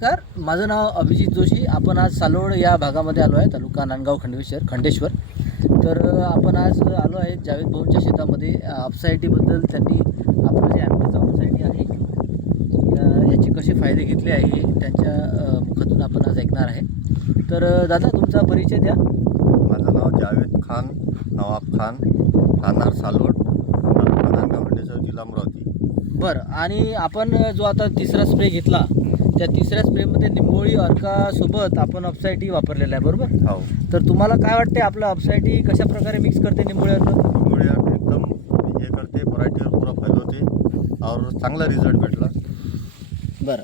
नमस्कार, माझं नाव अभिजित जोशी. आपण आज सालोड या भागामध्ये आलो आहे, तालुका नांदगाव खंडेश्वर. तर आपण आज आलो आहे जावेद भाऊंच्या शेतामध्ये. अपसायटीबद्दल त्यांनी आपलं जे ॲम्बेचा अपसायटी आहे याचे कसे फायदे घेतले आहे त्यांच्या मुखातून आपण आज ऐकणार आहे. तर दादा, तुमचा परिचय द्या. माझं नाव जावेद खान नवाब खान, राहणार सालोड, तालुका नांदगाव खंडेश्वर, जिल्हा अमरावती. बरं, आणि आपण जो आता तिसरा स्प्रे घेतला त्या तिसऱ्या स्प्रेमध्ये निंबोळी अर्कासोबत आपण अपसायटी वापरलेला आहे, बरोबर? हो, तर तुम्हाला काय वाटते, आपलं अपसायटी कशा प्रकारे मिक्स करते निंबोळी अर्क? मुळे एकदम हे करते, व्हरायटीवर पुरा फैलवते और चांगला रिझल्ट भेटला. बरं,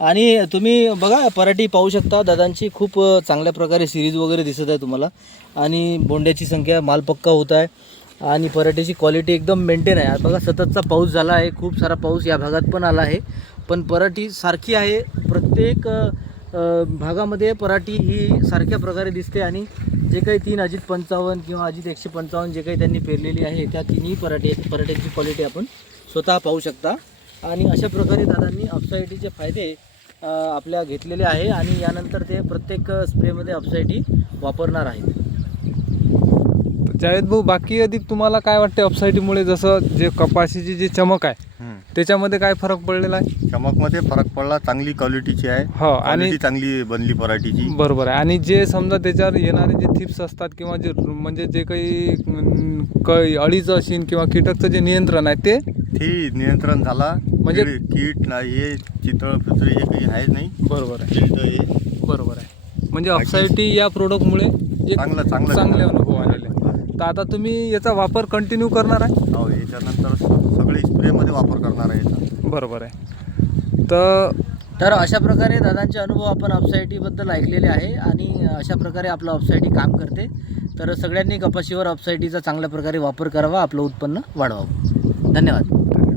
आणि तुम्ही बघा पराठी पाहू शकता दादांची, खूप चांगल्या प्रकारे सिरीज वगैरे दिसत आहे तुम्हाला. आणि बोंड्याची संख्या माल पक्का होत आहे आणि पराठीची क्वालिटी एकदम मेंटेन आहे. बघा, सततचा पाऊस झाला आहे, खूप सारा पाऊस या भागात पण आला आहे, पण पराठी सारखी आहे. प्रत्येक भागामध्ये पराठी ही सारख्या प्रकारे दिसते. आणि जे काही 3 अजित 55 किंवा अजित 155 जे काही त्यांनी पेरलेली आहे त्या तिन्ही पराठ्यांची क्वालिटी आपण स्वतः पाहू शकता. आणि अशा प्रकारे दादांनी अपसायटीचे फायदे आपल्या घेतलेले आहे आणि यानंतर ते प्रत्येक स्प्रेमध्ये अपसायटी वापरणार आहेत. जावेद भाऊ, बाकी अधिक तुम्हाला काय वाटते अपसायटीमुळे, जसं जे कपाशीची जी चमक आहे त्याच्यामध्ये काय फरक पडलेला आहे? चमकमध्ये फरक पडला, चांगली क्वालिटीची आहे. हो, आणि क्वालिटी चांगली बनली पराठीची. बरोबर आहे. आणि जे समजा त्याच्यावर येणारे जे थिप्स असतात किंवा जे म्हणजे जे काही अळीचं असेल किंवा कीटकचं जे नियंत्रण आहे ते नियंत्रण झाला. म्हणजे कीट नाही, हे चितळ फितळ हे काही आहे नाही. बरोबर आहे, हे बरोबर आहे. म्हणजे अपसायटी या प्रोडक्टमुळे एक चांगले अनुभव आलेले. तर आता तुम्ही याचा वापर कंटिन्यू करणार आहे? हो, याच्यानंतर सगळे स्प्रेमध्ये वापर करणार आहे याचा. बरोबर आहे. तर अशा प्रकारे दादांचे अनुभव आपण अपसायटीबद्दल ऐकलेले आहे आणि अशा प्रकारे आपलं अपसायटी काम करते. तर सगळ्यांनी कपाशीवर अपसायटीचा चांगल्या प्रकारे वापर करावा, आपलं उत्पन्न वाढवावं. धन्यवाद.